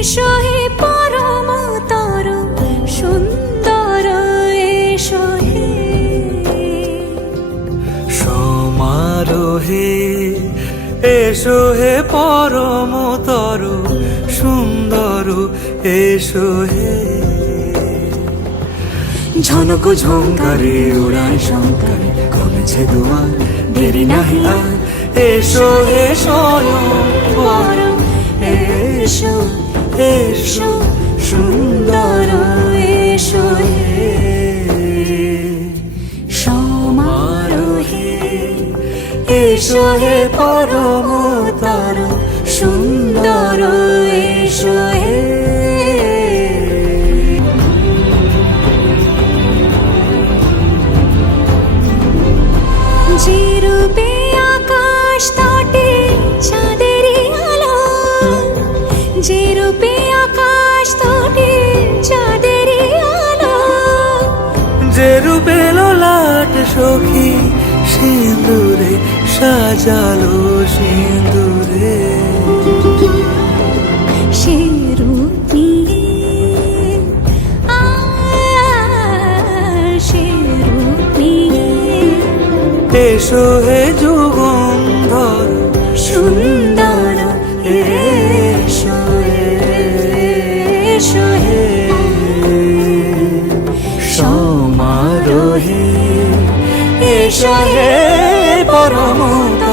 এসো হে পরমতর সুন্দর এসো হে সমারোহে এসো হে পরমতর সুন্দর এসো হে ঝনক ঝঙ্কারে উড়ায় শঙ্কারে কমেছে দুয়ার দেরি নাহি আর এসো হে স্বয়ং পরম এসো এসো সুন্দর এসো হে সমারোহে এসো হে পরমতর সুন্দর এসো হে যে রূপে আকাশ তটে চাঁদেরই আলো যে রূপে আকাশ তটে চাঁদেরই আলো যে রূপে ললাট সখী সিঁদুরে সাজালো সিঁদুরে সে রূপ নিয়ে সে রূপ নিয়ে এসো হে যুগন্ধর সুন্দর এসো এসো হে সমারোহে এসো হে পরমতর